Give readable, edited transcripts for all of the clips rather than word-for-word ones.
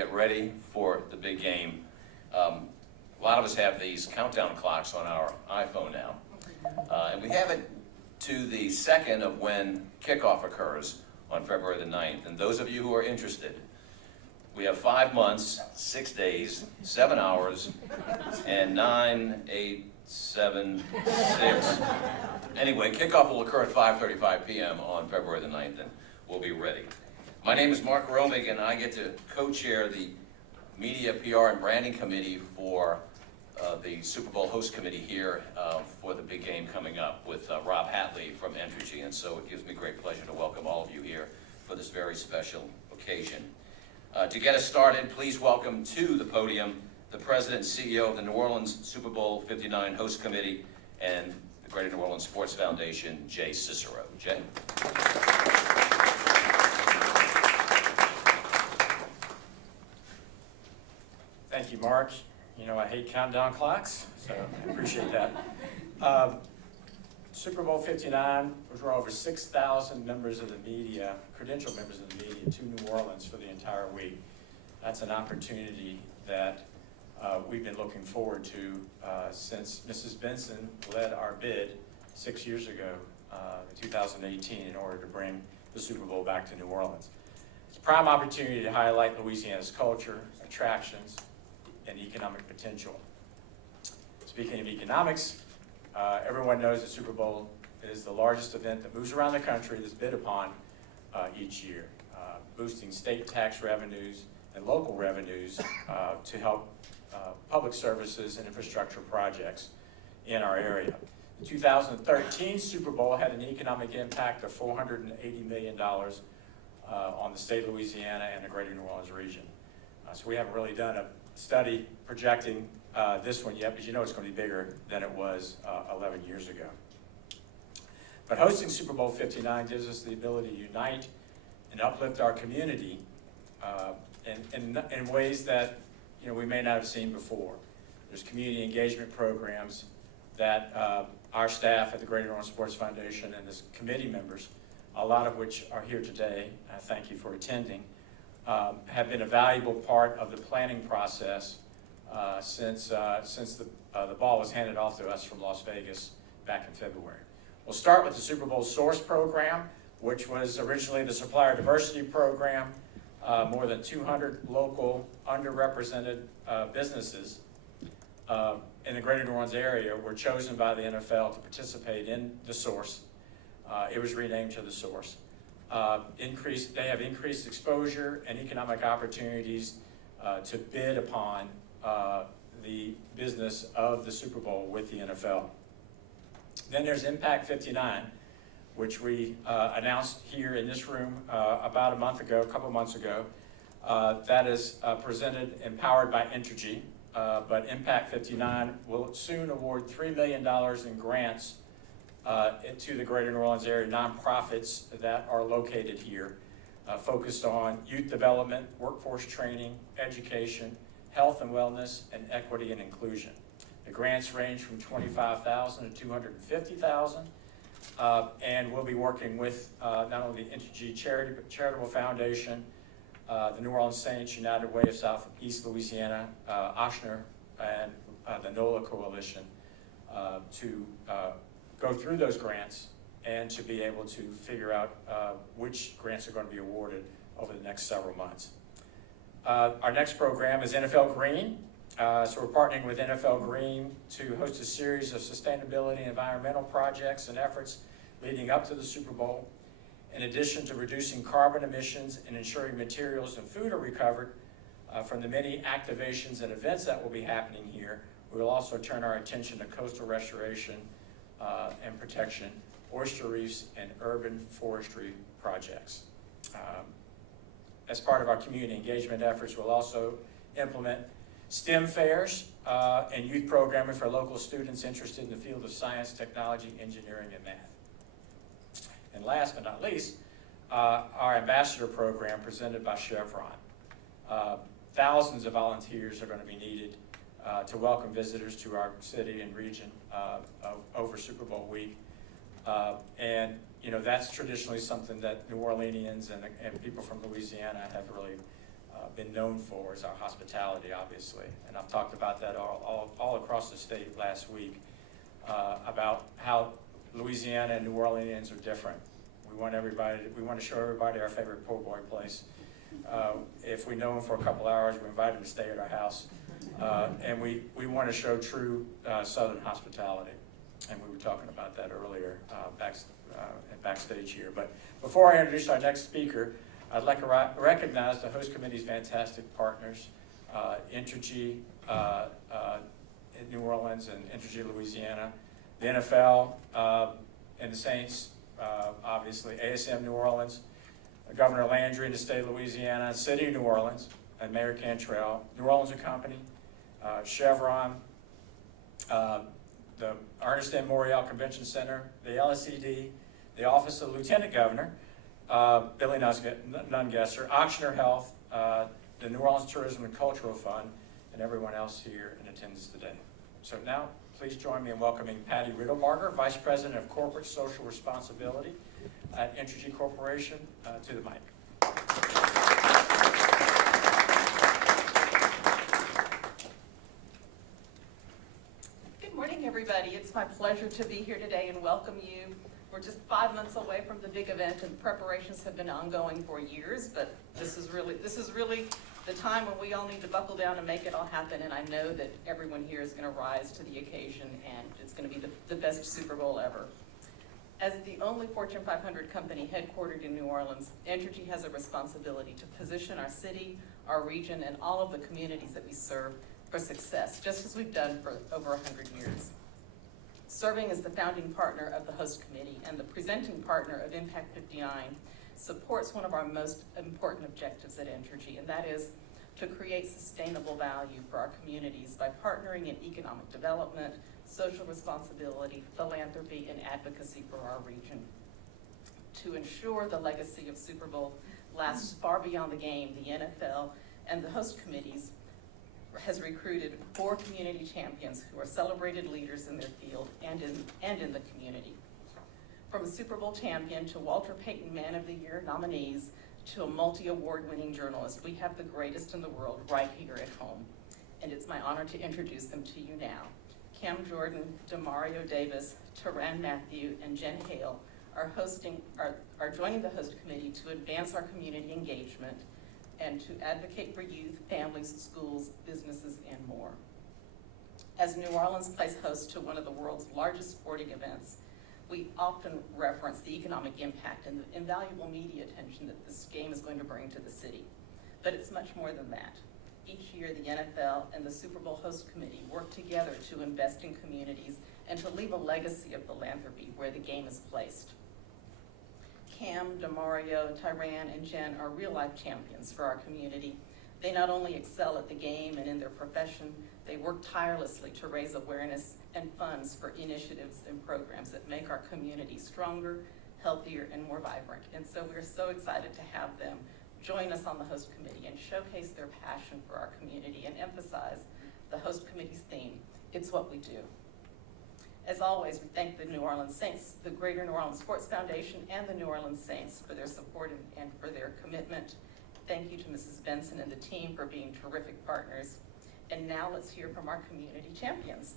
get ready for the big game. A lot of us have these countdown clocks on our iPhone now. And we have it to the second of when kickoff occurs on February the 9th. And those of you who are interested, we have 5 months, 6 days, 7 hours, and 9, 8, 7, 6. Anyway, kickoff will occur at 5:35 p.m. on February the 9th, and we'll be ready. My name is Mark Romig, and I get to co-chair the Media, PR, and Branding Committee for the Super Bowl host committee here for the big game coming up with Rob Hatley from Entergy. And so it gives me great pleasure to welcome all of you here for this very special occasion. To get us started, please welcome to the podium the President and CEO of the New Orleans Super Bowl 59 Host Committee and the Greater New Orleans Sports Foundation, Jay Cicero. Jay? Thank you, Mark. You know, I hate countdown clocks, so I appreciate that. Super Bowl 59 was over 6,000 members of the media, credentialed members of the media, to New Orleans for the entire week. That's an opportunity that we've been looking forward to since Mrs. Benson led our bid 6 years ago, in 2018, in order to bring the Super Bowl back to New Orleans. It's a prime opportunity to highlight Louisiana's culture, attractions, and economic potential. Speaking of economics, everyone knows the Super Bowl is the largest event that moves around the country that's bid upon each year, boosting state tax revenues and local revenues to help public services and infrastructure projects in our area. The 2013 Super Bowl had an economic impact of $480 million on the state of Louisiana and the Greater New Orleans region. So we haven't really done a study projecting this one yet, but you know it's going to be bigger than it was 11 years ago. But hosting Super Bowl 59 gives us the ability to unite and uplift our community in ways that we may not have seen before. There's community engagement programs that our staff at the Greater New Orleans Sports Foundation and this committee members, a lot of which are here today, thank you for attending, have been a valuable part of the planning process since the ball was handed off to us from Las Vegas back in February. We'll start with the Super Bowl Source Program, which was originally the Supplier Diversity Program. More than 200 local underrepresented businesses in the Greater New Orleans area were chosen by the NFL to participate in the Source. It was renamed to the Source. They have increased exposure and economic opportunities to bid upon the business of the Super Bowl with the NFL. Then there's Impact 59, which we announced here in this room about a couple months ago. That is presented and powered by Entergy, but Impact 59 will soon award $3 million in grants to the Greater New Orleans area nonprofits that are located here, focused on youth development, workforce training, education, health and wellness, and equity and inclusion. The grants range from $25,000 to $250,000, and we'll be working with not only the Entergy Charitable Foundation, the New Orleans Saints, United Way of Southeast Louisiana, Ochsner, and the NOLA Coalition to go through those grants and to be able to figure out which grants are going to be awarded over the next several months. Our next program is NFL Green. So we're partnering with NFL Green to host a series of sustainability and environmental projects and efforts leading up to the Super Bowl. In addition to reducing carbon emissions and ensuring materials and food are recovered from the many activations and events that will be happening here, we will also turn our attention to coastal restoration and protection, oyster reefs, and urban forestry projects. As part of our community engagement efforts, we'll also implement STEM fairs and youth programming for local students interested in the field of science, technology, engineering, and math. And last but not least, our ambassador program presented by Chevron. Thousands of volunteers are going to be needed to welcome visitors to our city and region over Super Bowl week. And that's traditionally something that New Orleanians and people from Louisiana have really been known for is our hospitality, obviously. And I've talked about that all across the state last week, about how Louisiana and New Orleans are different. We want to show everybody our favorite po' boy place. If we know them for a couple hours, we invite them to stay at our house. And we want to show true Southern hospitality. And we were talking about that earlier backstage here. But before I introduce our next speaker, I'd like to recognize the host committee's fantastic partners, Entergy in New Orleans and Entergy Louisiana, the NFL and the Saints, obviously, ASM New Orleans, Governor Landry in the state of Louisiana, City of New Orleans, and Mayor Cantrell, New Orleans and Company, Chevron, the Ernest M. Morial Convention Center, the LSED, the Office of the Lieutenant Governor, Billy Nungesser, Auctioner Health, the New Orleans Tourism and Cultural Fund, and everyone else here in attendance today. So now, please join me in welcoming Patty Riddlebarger, Vice President of Corporate Social Responsibility at Entergy Corporation, to the mic. Good morning, everybody. It's my pleasure to be here today and welcome you. We're just 5 months away from the big event, and preparations have been ongoing for years, but this is really the time when we all need to buckle down and make it all happen, and I know that everyone here is going to rise to the occasion, and it's going to be the best Super Bowl ever. As the only Fortune 500 company headquartered in New Orleans, Entergy has a responsibility to position our city, our region, and all of the communities that we serve for success, just as we've done for over 100 years. Serving as the founding partner of the host committee and the presenting partner of Impact 59 supports one of our most important objectives at Entergy, and that is to create sustainable value for our communities by partnering in economic development, social responsibility, philanthropy, and advocacy for our region. To ensure the legacy of Super Bowl lasts far beyond the game, the NFL and the host committees has recruited 4 community champions who are celebrated leaders in their field and in the community. From a Super Bowl champion to Walter Payton Man of the Year nominees to a multi-award winning journalist, we have the greatest in the world right here at home. And it's my honor to introduce them to you now. Cam Jordan, Demario Davis, Tyrann Mathieu, and Jen Hale are joining the host committee to advance our community engagement and to advocate for youth, families, schools, businesses, and more. As New Orleans plays host to one of the world's largest sporting events, we often reference the economic impact and the invaluable media attention that this game is going to bring to the city. But it's much more than that. Each year, the NFL and the Super Bowl host committee work together to invest in communities and to leave a legacy of philanthropy where the game is placed. Cam, Demario, Tyrann, and Jen are real-life champions for our community. They not only excel at the game and in their profession, they work tirelessly to raise awareness and funds for initiatives and programs that make our community stronger, healthier, and more vibrant. And so we're so excited to have them join us on the host committee and showcase their passion for our community and emphasize the host committee's theme, it's what we do. As always, we thank the New Orleans Saints, the Greater New Orleans Sports Foundation, and the New Orleans Saints for their support and for their commitment. Thank you to Mrs. Benson and the team for being terrific partners. And now let's hear from our community champions.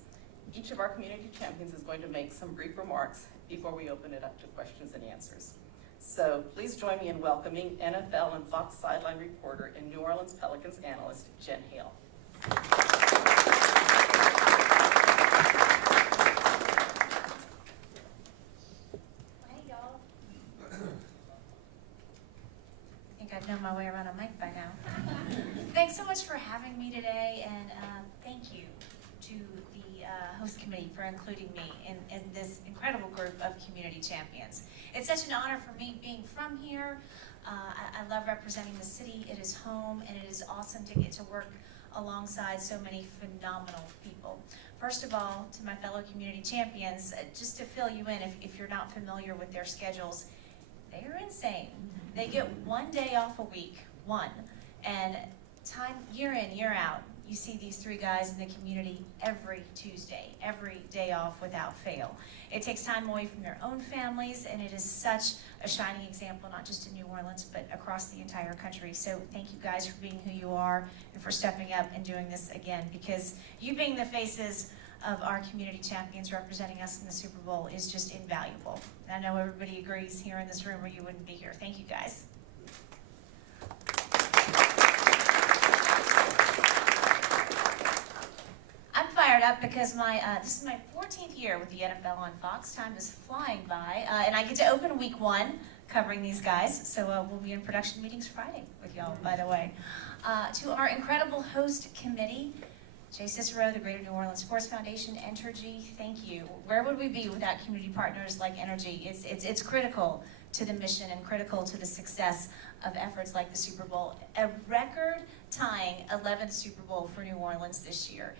Each of our community champions is going to make some brief remarks before we open it up to questions and answers. So please join me in welcoming NFL and Fox sideline reporter and New Orleans Pelicans analyst, Jen Hale. I know my way around a mic by now. Thanks so much for having me today, and thank you to the host committee for including me in this incredible group of community champions. It's such an honor for me being from here. I love representing the city. It is home, and it is awesome to get to work alongside so many phenomenal people. First of all, to my fellow community champions, just to fill you in, if you're not familiar with their schedules, they are insane. They get 1 day off a week, one, and time, year in, year out, you see these three guys in the community every Tuesday, every day off without fail. It takes time away from their own families, and it is such a shining example, not just in New Orleans, but across the entire country. So thank you guys for being who you are and for stepping up and doing this again, because you being the faces of our community champions representing us in the Super Bowl is just invaluable. And I know everybody agrees here in this room, or you wouldn't be here. Thank you, guys. I'm fired up because this is my 14th year with the NFL on Fox. Time is flying by, and I get to open week 1 covering these guys. So we'll be in production meetings Friday with y'all, by the way. To our incredible host committee, Jay Cicero, the Greater New Orleans Sports Foundation, Entergy, thank you. Where would we be without community partners like Entergy? It's critical to the mission and critical to the success of efforts like the Super Bowl. A record-tying 11th Super Bowl for New Orleans this year,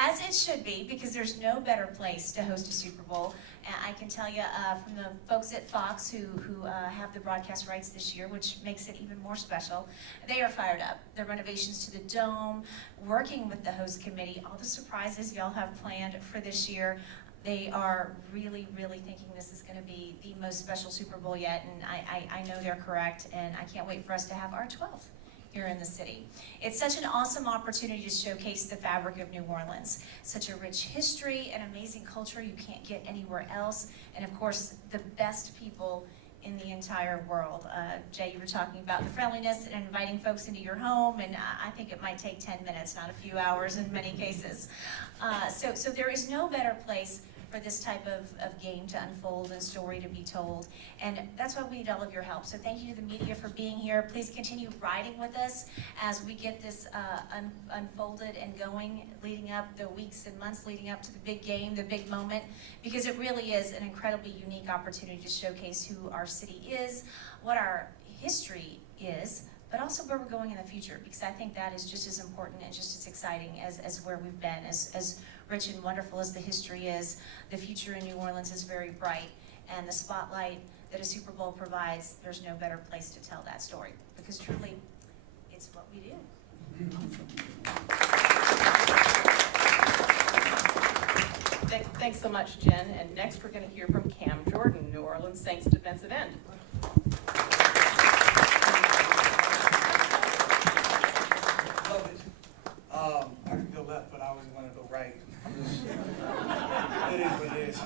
as it should be, because there's no better place to host a Super Bowl. And I can tell you from the folks at Fox who have the broadcast rights this year, which makes it even more special, they are fired up. The renovations to the Dome, working with the host committee, all the surprises y'all have planned for this year. They are really, really thinking this is going to be the most special Super Bowl yet, and I know they're correct, and I can't wait for us to have our 12th here in the city. It's such an awesome opportunity to showcase the fabric of New Orleans. Such a rich history and amazing culture you can't get anywhere else, and of course, the best people in the entire world. Jay, you were talking about the friendliness and inviting folks into your home, and I think it might take 10 minutes, not a few hours in many cases. So there is no better place for this type of game to unfold and story to be told. And that's why we need all of your help. So thank you to the media for being here. Please continue riding with us as we get this unfolded and going, leading up the weeks and months leading up to the big game, the big moment, because it really is an incredibly unique opportunity to showcase who our city is, what our history is, but also where we're going in the future, because I think that is just as important and just as exciting as where we've been. As rich and wonderful as the history is, the future in New Orleans is very bright, and the spotlight that a Super Bowl provides, there's no better place to tell that story, because truly, it's what we do. Thanks so much, Jen. And next we're going to hear from Cam Jordan, New Orleans Saints defensive end. I could go left, but I always want to go right. It is what it is.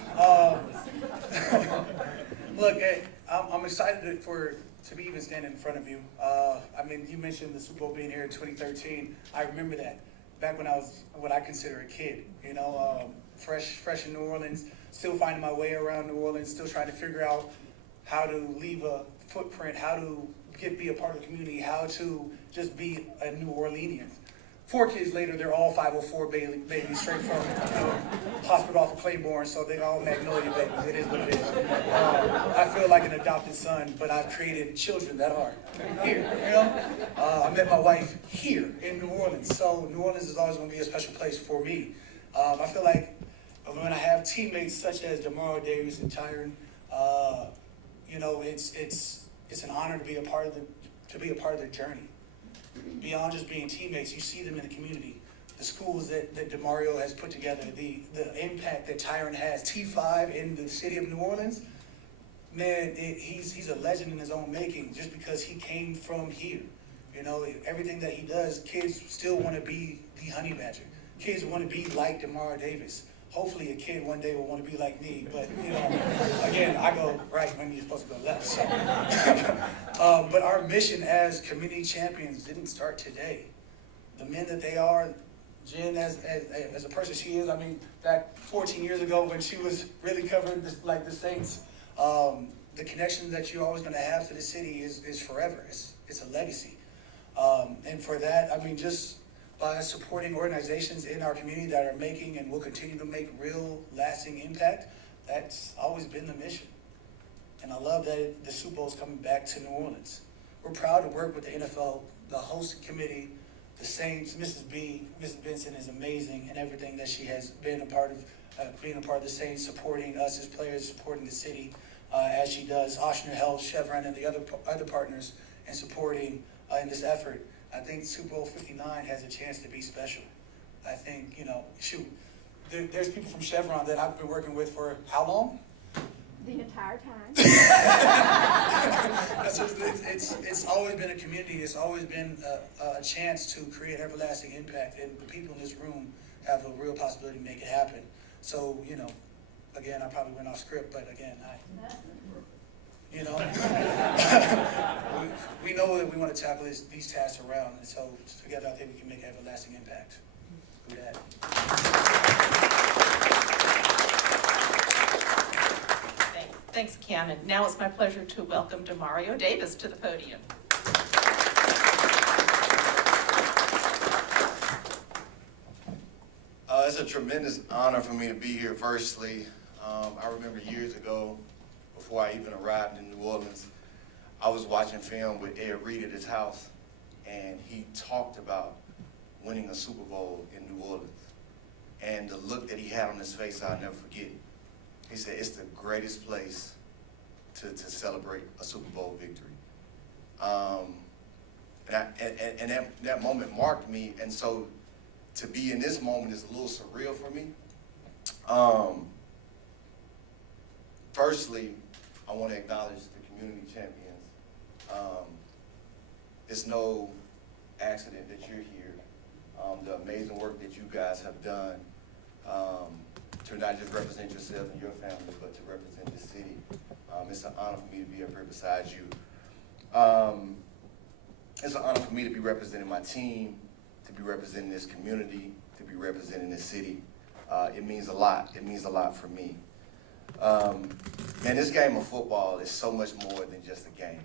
Look, hey, I'm excited to be even standing in front of you. I mean, you mentioned the Super Bowl being here in 2013. I remember that back when I was what I consider a kid. You know, fresh in New Orleans, still finding my way around New Orleans, still trying to figure out how to leave a footprint, how to be a part of the community, how to just be a New Orleanian. 4 kids later, they're all 504 babies, straight from hospital off of Claiborne, so they're all Magnolia babies. It is what it is. I feel like an adopted son, but I've created children that are here, you know? I met my wife here in New Orleans, so New Orleans is always going to be a special place for me. I feel like when I have teammates such as Demario Davis and Tyrann, you know, it's an honor to be a part of their journey. Beyond just being teammates, you see them in the community. The schools that Demario has put together, the impact that Tyrann has, T5 in the city of New Orleans, man, he's a legend in his own making just because he came from here. You know, everything that he does, kids still want to be the Honey Badger. Kids want to be like Demario Davis. Hopefully a kid one day will want to be like me, but you know, again, I go right when you're supposed to go left. So. But our mission as community champions didn't start today. The men that they are, Jen as a person she is, I mean, back 14 years ago when she was really covering this, like the Saints, the connection that you're always going to have to the city is forever. It's a legacy. And for that, I mean, just by supporting organizations in our community that are making and will continue to make real lasting impact, that's always been the mission. And I love that the Super Bowl is coming back to New Orleans. We're proud to work with the NFL, the host committee, the Saints. Mrs. Benson is amazing in everything that she has been a part of, being a part of the Saints, supporting us as players, supporting the city as she does. Hale, Chevron, and the other partners in supporting in this effort. I think Super Bowl 59 has a chance to be special. I think, there's people from Chevron that I've been working with for how long? The entire time. It's always been a community. It's always been a chance to create everlasting impact, and the people in this room have a real possibility to make it happen. So, again, I probably went off script, but again, we know that we want to tackle these tasks around, and so together I think we can make everlasting impact. Do that. Thanks, Ken. And now it's my pleasure to welcome Demario Davis to the podium. It's a tremendous honor for me to be here. Firstly, I remember years ago, before I even arrived in New Orleans, I was watching film with Ed Reed at his house, and he talked about winning a Super Bowl in New Orleans. And the look that he had on his face, I'll never forget. He said, it's the greatest place to celebrate a Super Bowl victory. And that moment marked me, and so to be in this moment is a little surreal for me. Firstly, I want to acknowledge the community champions. It's no accident that you're here. The amazing work that you guys have done to not just represent yourself and your family, but to represent the city. It's an honor for me to be up here beside you. It's an honor for me to be representing my team, to be representing this community, to be representing this city. It means a lot. It means a lot for me. Man, this game of football is so much more than just a game.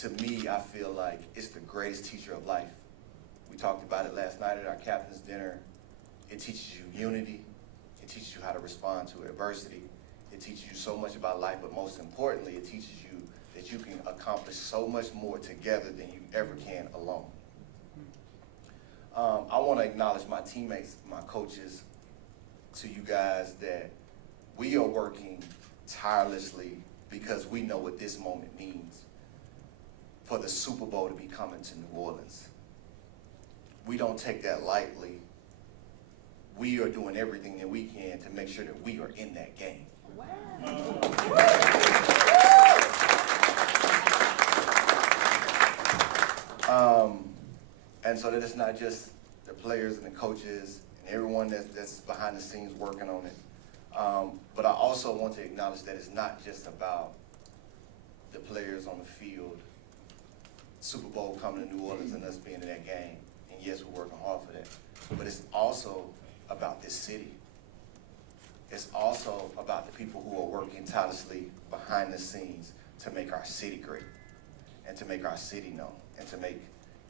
To me, I feel like it's the greatest teacher of life. We talked about it last night at our captain's dinner. It teaches you unity. It teaches you how to respond to adversity. It teaches you so much about life, but most importantly, it teaches you that you can accomplish so much more together than you ever can alone. I want to acknowledge my teammates, my coaches, to you guys that we are working tirelessly because we know what this moment means for the Super Bowl to be coming to New Orleans. We don't take that lightly. We are doing everything that we can to make sure that we are in that game. And so that it's not just the players and the coaches and everyone that's behind the scenes working on it. But I also want to acknowledge that it's not just about the players on the field, Super Bowl coming to New Orleans and us being in that game. And yes, we're working hard for that. But it's also about this city. It's also about the people who are working tirelessly behind the scenes to make our city great and to make our city known and to make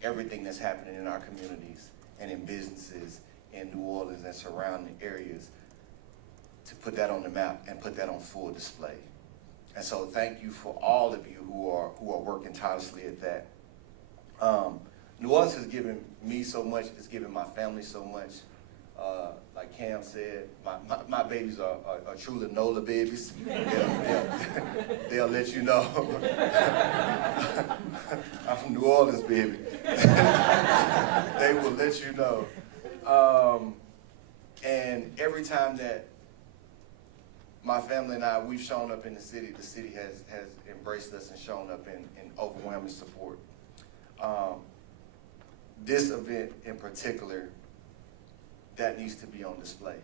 everything that's happening in our communities and in businesses in New Orleans and surrounding areas, to put that on the map and put that on full display. And so thank you for all of you who are working tirelessly at that. New Orleans has given me so much, it's given my family so much. Like Cam said, my babies are truly NOLA babies. They'll let you know. I'm from New Orleans, baby. They will let you know. And every time that my family and we've shown up in the city has embraced us and shown up in overwhelming support. This event in particular, that needs to be on display.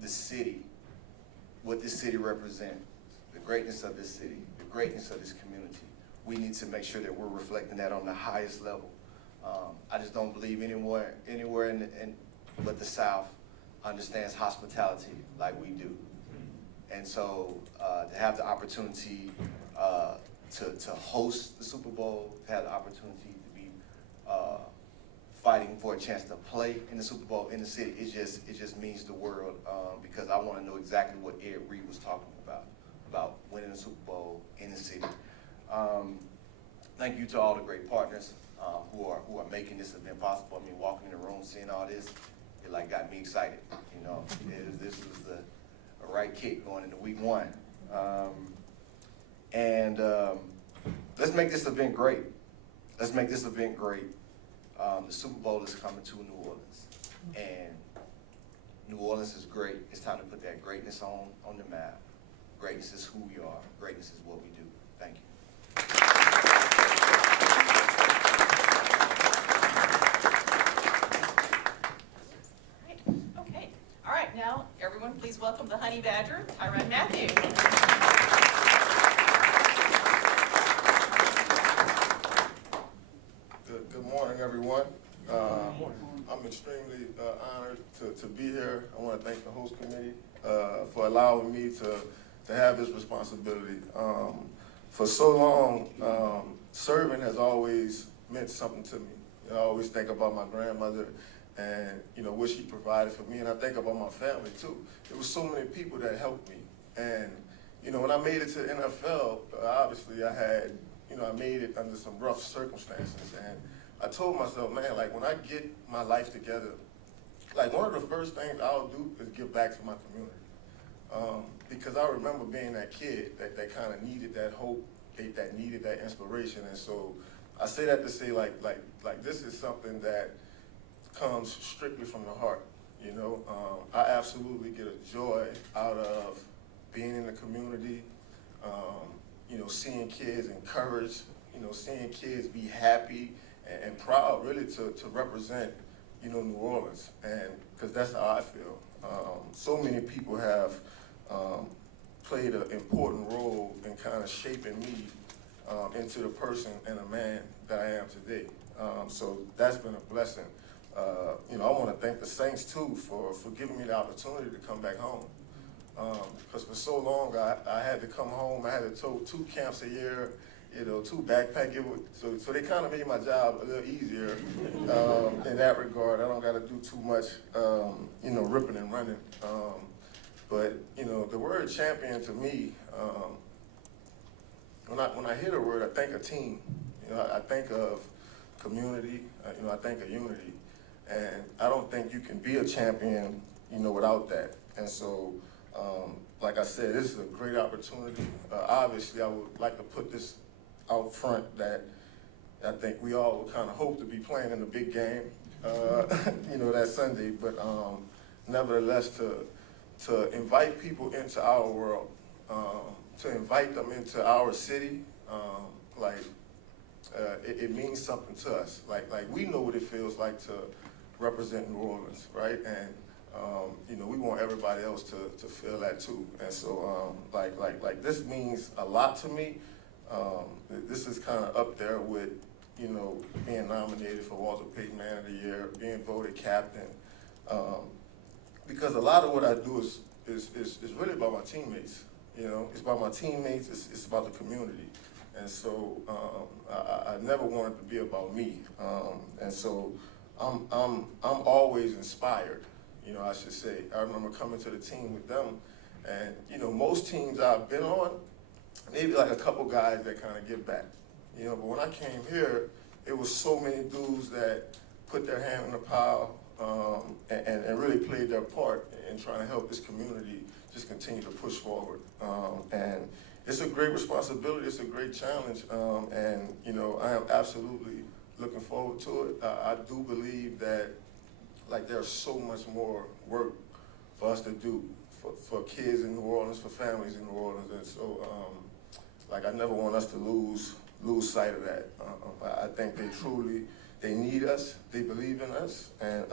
The city, what this city represents, the greatness of this city, the greatness of this community. We need to make sure that we're reflecting that on the highest level. I just don't believe anywhere but the South understands hospitality like we do. And so to have the opportunity to host the Super Bowl, to have the opportunity to be fighting for a chance to play in the Super Bowl in the city, it just means the world, because I want to know exactly what Ed Reed was talking about winning the Super Bowl in the city. Thank you to all the great partners who are making this event possible. I mean, walking in the room, seeing all this, it like got me excited. You know, this was a right kick going into week one. Let's make this event great. let's make this event great. The Super Bowl is coming to New Orleans, and New Orleans is great. It's time to put that greatness on the map. Greatness is who we are. Greatness is what we do. Thank you. Okay. All right, now, everyone, please welcome the Honey Badger, Tyrann Mathieu. Good morning, everyone. I'm extremely honored to be here. I want to thank the host committee for allowing me to have this responsibility. For so long, serving has always meant something to me. I always think about my grandmother and, what she provided for me, and I think about my family too. There was so many people that helped me. And, when I made it to the NFL, obviously I had, I made it under some rough circumstances. And I told myself, man, like when I get my life together, like one of the first things I'll do is give back to my community. Because I remember being that kid that kind of needed that hope, that needed that inspiration. And so I say that to say like this is something that comes strictly from the heart. I absolutely get a joy out of being in the community, seeing kids encouraged, seeing kids be happy and proud really to represent, New Orleans. And because that's how I feel. So many people have played an important role in kind of shaping me into the person and a man that I am today. So that's been a blessing. I want to thank the Saints too for giving me the opportunity to come back home. Because for so long I had to come home. I had to tow 2 camps a year, 2 backpack. So they kind of made my job a little easier in that regard. I don't got to do too much, ripping and running. But the word champion to me, when I hear the word, I think of team. I think of community. I think of unity, and I don't think you can be a champion, without that. And so, like I said, this is a great opportunity. Obviously, I would like to put this out front that I think we all would kind of hope to be playing in the big game, that Sunday. But nevertheless, to invite people into our world, to invite them into our city, it means something to us. Like we know what it feels like to represent New Orleans, right? And we want everybody else to feel that too. And so, like this means a lot to me. This is kind of up there with, being nominated for Walter Payton Man of the Year, being voted captain. Because a lot of what I do is really about my teammates. It's about my teammates. It's about the community. And so I never want it to be about me. And so I'm always inspired. I should say. I remember coming to the team with them, and most teams I've been on, maybe like a couple guys that kind of give back. But when I came here, it was so many dudes that put their hand in the pile and really played their part in trying to help this community just continue to push forward. And it's a great responsibility. It's a great challenge, and I am absolutely looking forward to it. I do believe that. There's so much more work for us to do for kids in New Orleans, for families in New Orleans, and so I never want us to lose sight of that. I think they need us, they believe in us, and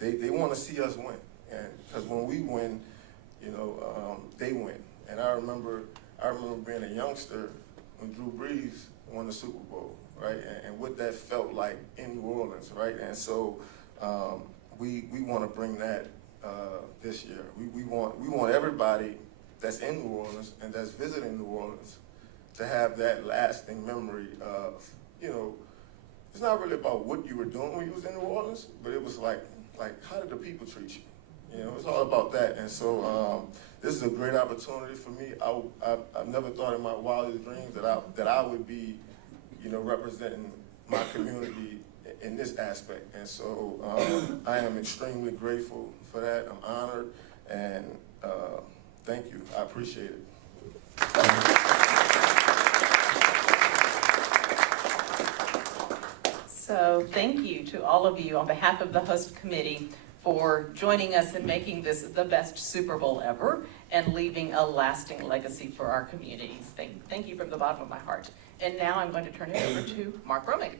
they want to see us win. And because when we win, they win. And I remember being a youngster when Drew Brees won the Super Bowl, right? And what that felt like in New Orleans, right? And so. We want to bring that this year. We want everybody that's in New Orleans and that's visiting New Orleans to have that lasting memory of, it's not really about what you were doing when you was in New Orleans, but it was like how did the people treat you? It's all about that. And so this is a great opportunity for me. I've never thought in my wildest dreams that I would be, representing my community in this aspect. And so I am extremely grateful for that. I'm honored, and thank you. I appreciate it. So thank you to all of you on behalf of the host committee for joining us in making this the best Super Bowl ever and leaving a lasting legacy for our communities. Thank you from the bottom of my heart. And now I'm going to turn it over to Mark Romick.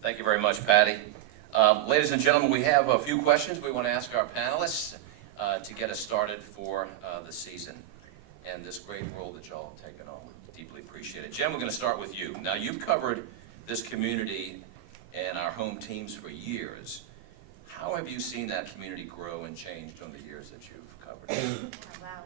Thank you very much, Patty. Ladies and gentlemen, we have a few questions we want to ask our panelists to get us started for the season and this great role that y'all have taken on. Deeply appreciate it. Jim, we're going to start with you. Now, you've covered this community and our home teams for years. How have you seen that community grow and change during the years that you've covered? Oh, wow.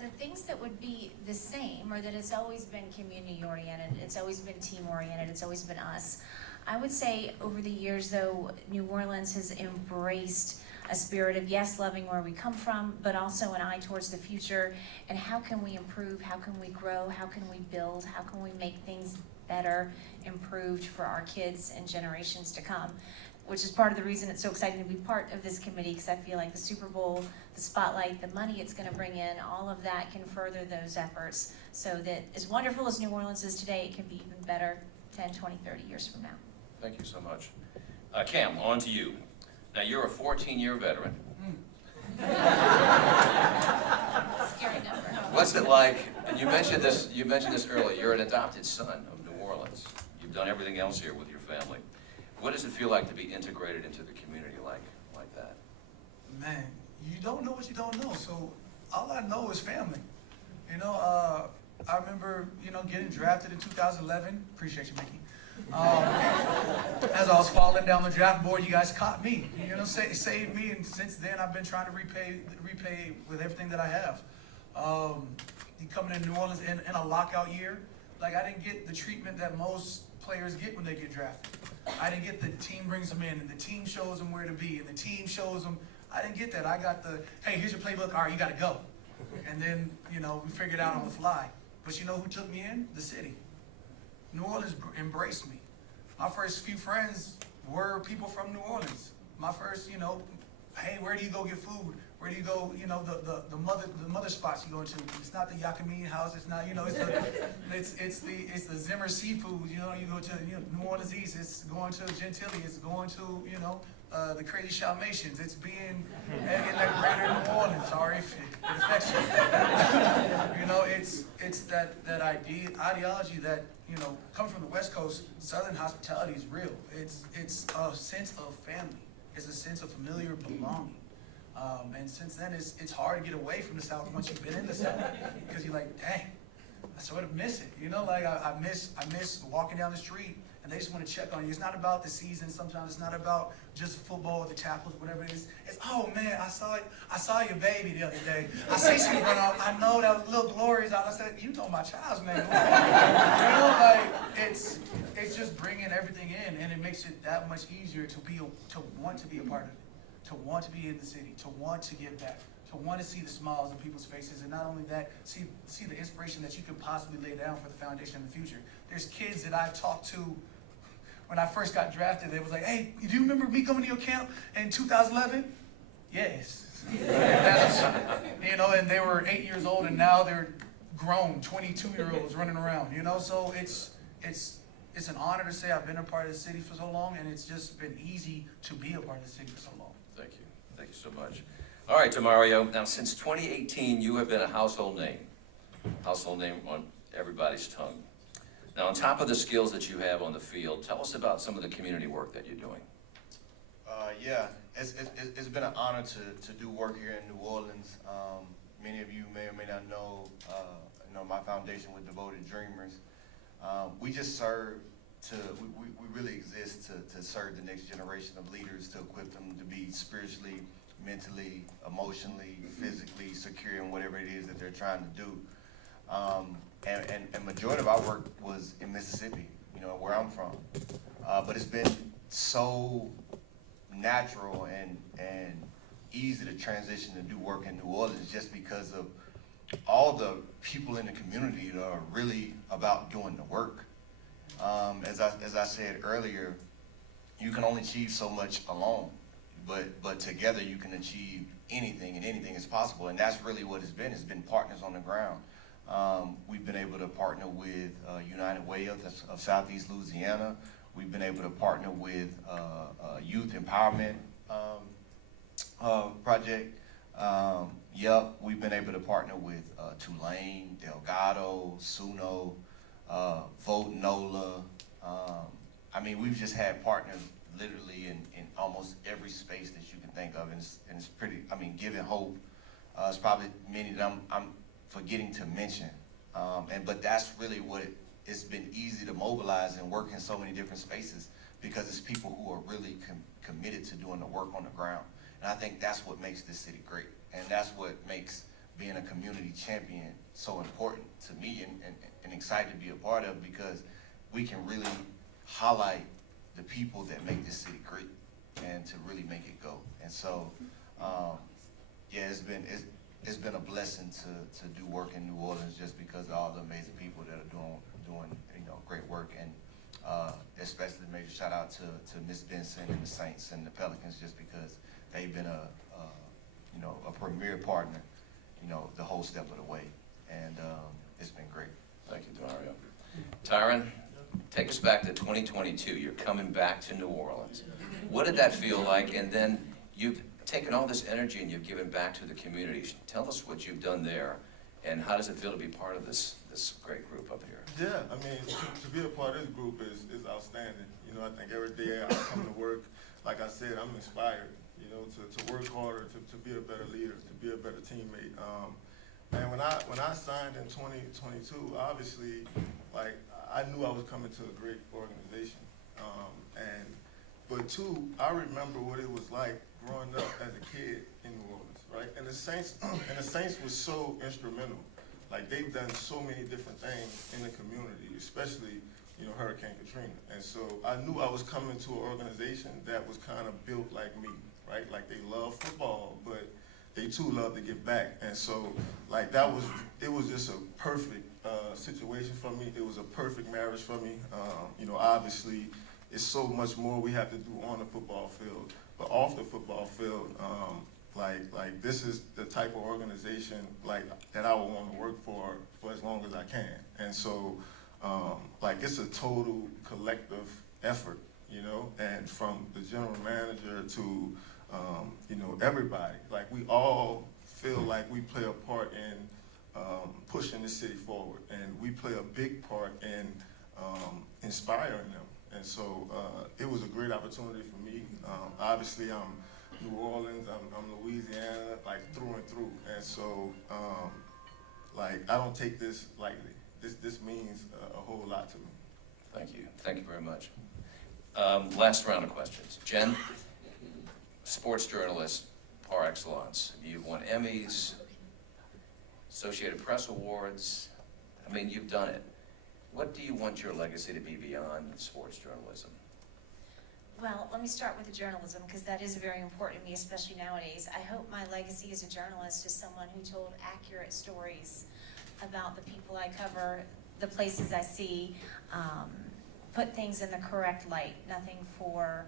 The things that would be the same, or that it's always been community-oriented, it's always been team-oriented, it's always been us. I would say over the years, though, New Orleans has embraced a spirit of, yes, loving where we come from, but also an eye towards the future, and how can we improve, how can we grow, how can we build, how can we make things better, improved for our kids and generations to come, which is part of the reason it's so exciting to be part of this committee, because I feel like the Super Bowl, the spotlight, the money it's going to bring in, all of that can further those efforts, so that as wonderful as New Orleans is today, it can be even better 10, 20, 30 years from now. Thank you so much. Cam, on to you. Now, you're a 14-year veteran. Scary number. What's it like, and you mentioned this earlier, you're an adopted son of New Orleans. You've done everything else here with your family. What does it feel like to be integrated into the community like that? Man, you don't know what you don't know, so all I know is family. You know, I remember, getting drafted in 2011. Appreciate you, Mickey. As I was falling down the draft board, you guys caught me. Saved me, and since then I've been trying to repay with everything that I have. Coming to New Orleans in a lockout year, like I didn't get the treatment that most players get when they get drafted. I didn't get the team brings them in, and the team shows them where to be, and the team shows them. I didn't get that. I got the, hey, here's your playbook. All right, you got to go. And then, we figured it out on the fly. But you know who took me in? The city. New Orleans embraced me. My first few friends were people from New Orleans. My first, hey, where do you go get food? Where do you go, the mother spots you go into? It's not the Yakamine house, it's not, it's the Zimmer seafood, you go to New Orleans East, it's going to Gentilly, it's going to, the Crazy Shalmations, it's being in that greater New Orleans, sorry if it affects you. It's that ideology that, coming from the West Coast, Southern hospitality is real. It's a sense of family. It's a sense of familiar belonging. And since then, it's hard to get away from the South once you've been in the South, because you're like, dang, I sort of miss it. I miss walking down the street and they just want to check on you. It's not about the season. Sometimes it's not about just football, the tackles, whatever it is. It's, oh man, I saw your baby the other day. I see she run off. I know that little Glory's out. I said, you know my child's name. It's just bringing everything in, and it makes it that much easier to want to be a part of it, to want to be in the city, to want to give back, to want to see the smiles on people's faces, and not only that, see the inspiration that you could possibly lay down for the foundation in the future. There's kids that I've talked to when I first got drafted. They was like, hey, do you remember me coming to your camp in 2011? Yes. And they were 8 years old, and now they're grown 22-year-olds running around. So it's an honor to say I've been a part of the city for so long, and it's just been easy to be a part of the city for so long. Thank you so much. All right, Demario, now since 2018, you have been a household name on everybody's tongue. Now, on top of the skills that you have on the field, tell us about some of the community work that you're doing. Yeah, it's been an honor to do work here in New Orleans. Many of you may or may not know, my foundation with Devoted Dreamers. We just serve we really exist to serve the next generation of leaders, to equip them to be spiritually, mentally, emotionally, physically secure in whatever it is that they're trying to do. And majority of our work was in Mississippi, where I'm from. But it's been so natural and easy to transition to do work in New Orleans just because of all the people in the community that are really about doing the work. As I said earlier, you can only achieve so much alone, but together you can achieve anything, and anything is possible. And that's really what it's been. It's been partners on the ground. We've been able to partner with United Way of Southeast Louisiana. We've been able to partner with Youth Empowerment Project. We've been able to partner with Tulane, Delgado, Suno, Vote NOLA. I mean, we've just had partners literally in almost every space that you can think of, and it's pretty, I mean, giving hope. It's probably many that I'm forgetting to mention, but that's really what it's been easy to mobilize and work in so many different spaces, because it's people who are really committed to doing the work on the ground. And I think that's what makes this city great, and that's what makes being a community champion so important to me and excited to be a part of, because we can really highlight the people that make this city great and to really make it go. And so, yeah, it's been a blessing to do work in New Orleans, just because of all the amazing people that are doing great work, and especially major shout out to Miss Benson and the Saints and the Pelicans, just because they've been a premier partner, the whole step of the way, and it's been great. Thank you, Demario. Tyrann, take us back to 2022. You're coming back to New Orleans. What did that feel like? And then you've taken all this energy and you've given back to the community. Tell us what you've done there, and how does it feel to be part of this great group up here? Yeah, I mean, to be a part of this group is outstanding. I think every day I come to work, like I said, I'm inspired, to work harder, to be a better leader, to be a better teammate. And when I signed in 2022, obviously, like, I knew I was coming to a great organization. But two, I remember what it was like growing up as a kid in New Orleans, right? And the Saints was so instrumental. Like, they've done so many different things in the community, especially, Hurricane Katrina. And so I knew I was coming to an organization that was kind of built like me, right? Like, they love football, but they too love to give back. And so, like, it was just a perfect situation for me. It was a perfect marriage for me. Obviously, it's so much more we have to do on the football field, but off the football field, like this is the type of organization like that I would want to work for as long as I can. And so, like, it's a total collective effort, and from the general manager to everybody. Like, we all feel like we play a part in pushing the city forward, and we play a big part in inspiring them. And so it was a great opportunity for me. Obviously, I'm New Orleans, I'm Louisiana, like, through and through. And so, like, I don't take this lightly. This means a whole lot to me. Thank you. Thank you very much. Last round of questions. Jen, sports journalist par excellence. You've won Emmys, Associated Press Awards. I mean, you've done it. What do you want your legacy to be beyond sports journalism? Well, let me start with the journalism, because that is very important to me, especially nowadays. I hope my legacy as a journalist is someone who told accurate stories about the people I cover, the places I see, put things in the correct light. Nothing for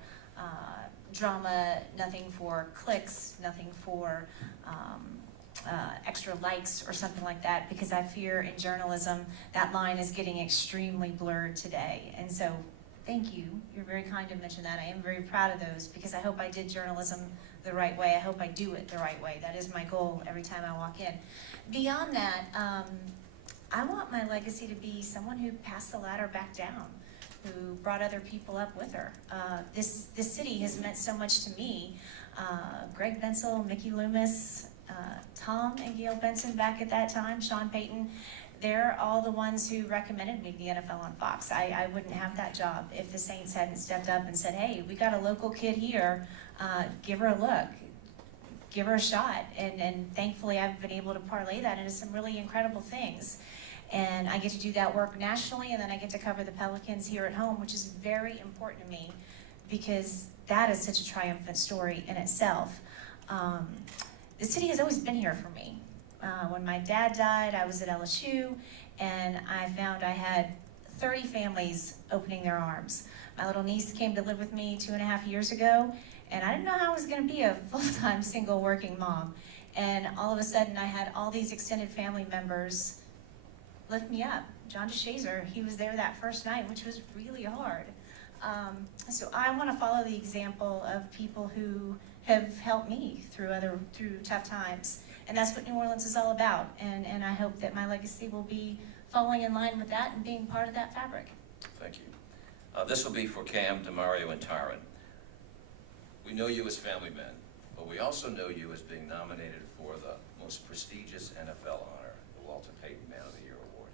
drama, nothing for clicks, nothing for extra likes or something like that, because I fear in journalism that line is getting extremely blurred today. And so, thank you. You're very kind to mention that. I am very proud of those, because I hope I did journalism the right way. I hope I do it the right way. That is my goal every time I walk in. Beyond that, I want my legacy to be someone who passed the ladder back down, who brought other people up with her. This city has meant so much to me. Greg Bensel, Mickey Loomis, Tom and Gail Benson back at that time, Sean Payton, they're all the ones who recommended me the NFL on Fox. I wouldn't have that job if the Saints hadn't stepped up and said, hey, we got a local kid here, give her a look, give her a shot. And thankfully I've been able to parlay that into some really incredible things. And I get to do that work nationally, and then I get to cover the Pelicans here at home, which is very important to me, because that is such a triumphant story in itself. The city has always been here for me. When my dad died, I was at LSU, and I found I had 30 families opening their arms. My little niece came to live with me 2.5 years ago, and I didn't know how I was going to be a full-time single working mom. And all of a sudden, I had all these extended family members lift me up. John DeShazer, he was there that first night, which was really hard. So I want to follow the example of people who have helped me through tough times. And that's what New Orleans is all about. And I hope that my legacy will be following in line with that and being part of that fabric. Thank you. This will be for Cam, Demario, and Tyrann. We know you as family men, but we also know you as being nominated for the most prestigious NFL honor, the Walter Payton Man of the Year Award,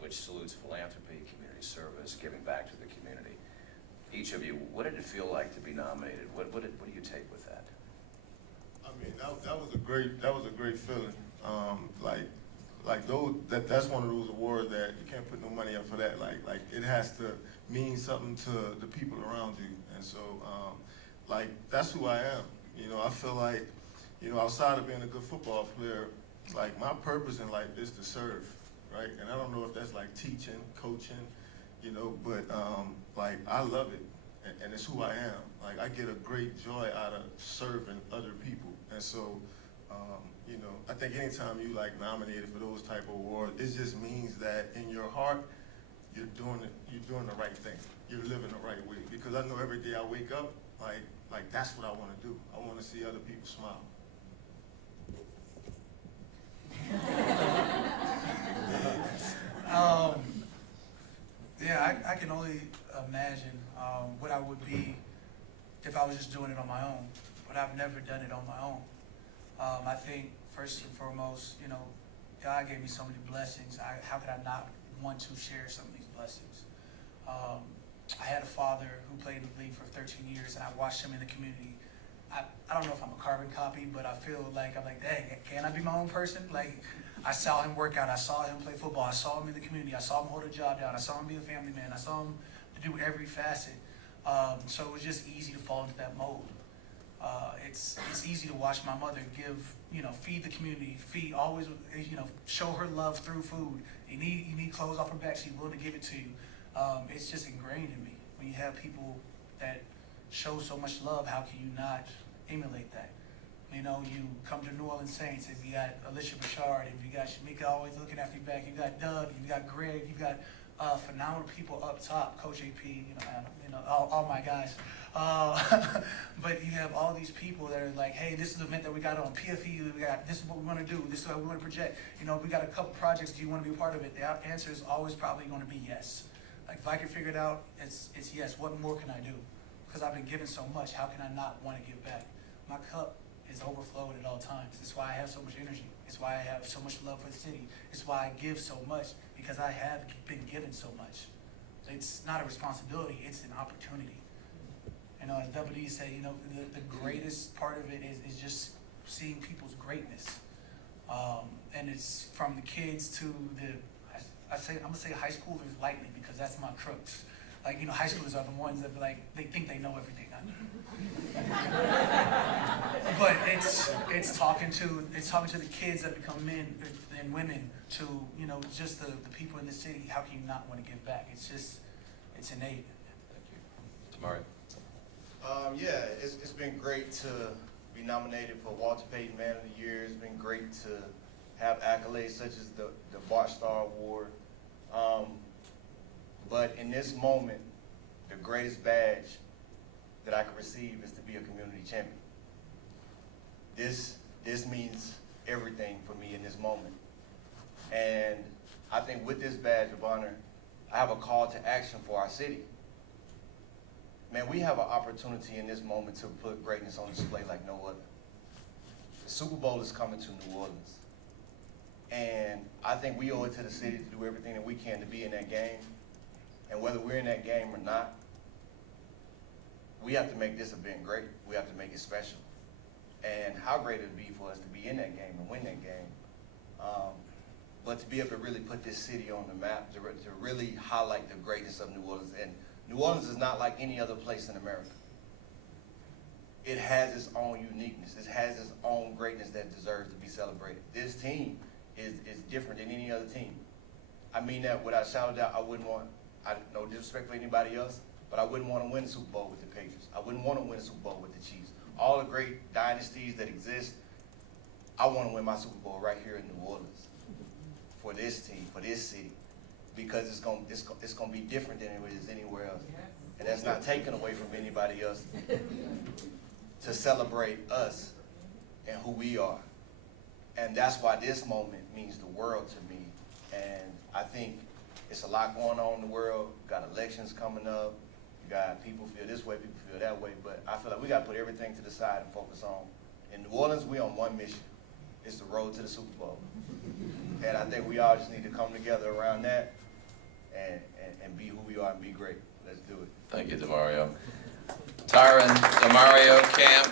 which salutes philanthropy, community service, giving back to the community. Each of you, what did it feel like to be nominated? What do you take with that? I mean, that was a great feeling. That's one of those awards that you can't put no money up for that. Like it has to mean something to the people around you. And so, that's who I am. You know, I feel like, outside of being a good football player, like my purpose in life is to serve, right? And I don't know if that's like teaching, coaching, but I love it, and it's who I am. Like I get a great joy out of serving other people, and so I think anytime you nominated for those type of awards, it just means that in your heart you're doing the right thing, you're living the right way. Because I know every day I wake up, like that's what I want to do. I want to see other people smile. Yeah, I can only imagine what I would be if I was just doing it on my own, but I've never done it on my own. I think first and foremost, God gave me so many blessings. How could I not want to share some of these blessings? I had a father who played in the league for 13 years, and I watched him in the community. I don't know if I'm a carbon copy, but I feel like I'm like, dang, can I be my own person? Like, I saw him work out. I saw him play football. I saw him in the community. I saw him hold a job down. I saw him be a family man. I saw him to do every facet. So it was just easy to fall into that mold. It's easy to watch my mother feed the community, always, show her love through food. You need clothes off her back, she's willing to give it to you. It's just ingrained in me. When you have people that show so much love, how can you not emulate that? You come to New Orleans Saints, and you got Alicia Bouchard, and you got Shamika always looking after your back. You got Doug, you got Greg, you got phenomenal people up top, Coach AP, all my guys. But you have all these people that are like, hey, this is the event that we got on PFE. This is what we want to do. This is what we want to project. We got a couple projects. Do you want to be a part of it? The answer is always probably going to be yes. Like if I can figure it out, it's yes. What more can I do? Because I've been given so much. How can I not want to give back? My cup is overflowing at all times. It's why I have so much energy. It's why I have so much love for the city. It's why I give so much, because I have been given so much. It's not a responsibility, it's an opportunity. As Double D said, the greatest part of it is just seeing people's greatness. And it's from the kids to I'm gonna say high schoolers lightly, because that's my crooks. High schoolers are the ones that they think they know everything. But it's talking to the kids that become men and women, to just the people in the city. How can you not want to give back? It's innate. Thank you. Demario. Yeah, it's been great to be nominated for Walter Payton Man of the Year. It's been great to have accolades such as the Bart Star Award. But in this moment, the greatest badge that I could receive is to be a community champion. This means everything for me in this moment. And I think with this badge of honor, I have a call to action for our city. Man, we have an opportunity in this moment to put greatness on display like no other. The Super Bowl is coming to New Orleans. And I think we owe it to the city to do everything that we can to be in that game. And whether we're in that game or not, we have to make this event great. We have to make it special. And how great it would be for us to be in that game and win that game. But to be able to really put this city on the map, to really highlight the greatness of New Orleans. And New Orleans is not like any other place in America. It has its own uniqueness. It has its own greatness that deserves to be celebrated. This team is different than any other team. I mean that without a shadow of doubt. No disrespect for anybody else, but I wouldn't want to win the Super Bowl with the Patriots. I wouldn't want to win the Super Bowl with the Chiefs. All the great dynasties that exist, I want to win my Super Bowl right here in New Orleans. for this team, for this city, because it's gonna be different than it is anywhere else. And that's not taken away from anybody else to celebrate us and who we are. And that's why this moment means the world to me. And I think it's a lot going on in the world. You got elections coming up. You got people feel this way, people feel that way. But I feel like we got to put everything to the side and focus on. In New Orleans, we on one mission. It's the road to the Super Bowl. And I think we all just need to come together around that and be who we are and be great. Let's do it. Thank you, Demario. Tyrann, Demario, Cam,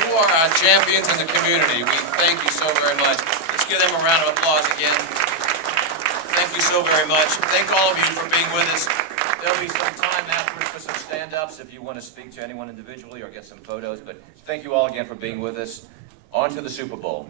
you are our champions in the community. We thank you so very much. Let's give them a round of applause again. Thank you so very much. Thank all of you for being with us. There'll be some time afterwards for some stand-ups if you want to speak to anyone individually or get some photos. But thank you all again for being with us. On to the Super Bowl.